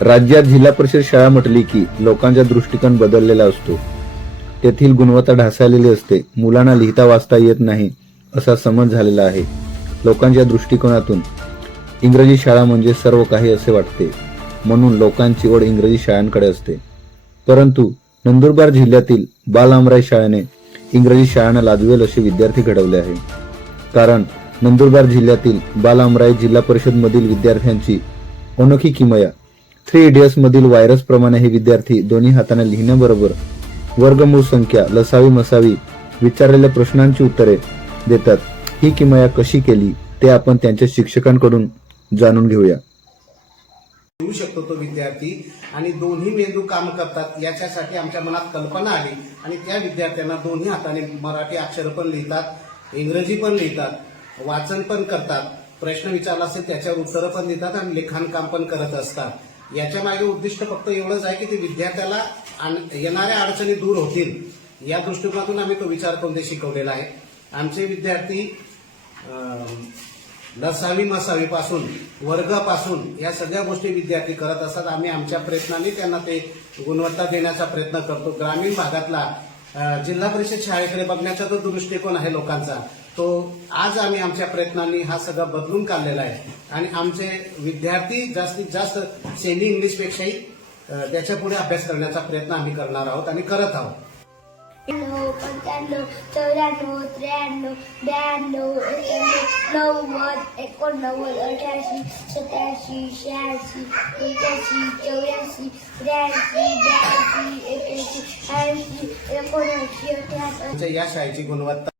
राज्यात जिल्हा परिषद शाळा म्हटली की लोकांचा दृष्टिकोन बदललेला असतो. तेथील गुणवत्ता ढासळलेली असते. मुलांना लिहिता वाचता येत नाही असा समज झालेला आहे. लोकांच्या दृष्टिकोनातून इंग्रजी शाळा म्हणजे सर्व काही असे वाटते. म्हणून लोकांची ओढ इंग्रजी शाळांकडे असते. परंतु नंदुरबार जिल्ह्यातील बाल शाळेने इंग्रजी शाळांना लाजवेल असे विद्यार्थी घडवले आहे. कारण नंदुरबार जिल्ह्यातील बाल जिल्हा परिषदमधील विद्यार्थ्यांची अनोखी किमया थ्री इडियट्स मधील व्हायरस प्रमाणे हे विद्यार्थी दोन्ही हाताने लिहिण्याबरोबर वर्गमूळ संख्या लसावी मसावी विचारलेल्या प्रश्नांची उत्तरे देतात. ही किमया कशी केली ते आपण त्यांच्या शिक्षकांकडून जाणून घेऊया. येऊ शकतो तो विद्यार्थी आणि दोन्ही मेंदू काम करतात याच्यासाठी आमच्या मनात कल्पना आली आणि त्या विद्यार्थ्यांना दोन्ही हाताने मराठी अक्षर पण लिहितात इंग्रजी पण लिहितात वाचन पण करतात प्रश्न विचारला असेल त्याच्यावर उत्तरं पण देतात आणि लिखाण काम पण करत असतात. याच्या मागे उद्दिष्ट फक्त एवढंच आहे की ते विद्यार्थ्याला आण- येणाऱ्या अडचणी दूर होतील. या दृष्टिकोनातून आम्ही तो विचार करून ते शिकवलेला आहे. आमचे विद्यार्थी नसावी लसावी मसावी पासून वर्गापासून या सगळ्या गोष्टी विद्यार्थी करत असतात. आम्ही आमच्या प्रयत्नांनी त्यांना ते गुणवत्ता देण्याचा प्रयत्न करतो. ग्रामीण भागातला जिल्हा परिषद शाळेकडे बघण्याचा जो दृष्टिकोन आहे लोकांचा. तो आज आम्ही आमच्या प्रयत्नांनी हा सगळा बदलून काढलेला आहे. आणि आमचे विद्यार्थी जास्तीत जास्त सेमी इंग्लिशपेक्षाही त्याच्या पुढे अभ्यास करण्याचा प्रयत्न आम्ही करणार आहोत आणि करत आहोत. पंच्याण्णव चौऱ्याण्णव त्र्याण्णव ब्याण्णव नव्वद एकोणनव्वद अठ्याऐंशी सत्याऐंशी शहाऐंशी पंच्याऐंशी चौऱ्याऐंशी त्र्याऐंशी ब्याऐंशी एक्याऐंशी ऐंशी एकोणऐंशी अठ्याऐंशी. या शाळेची गुणवत्ता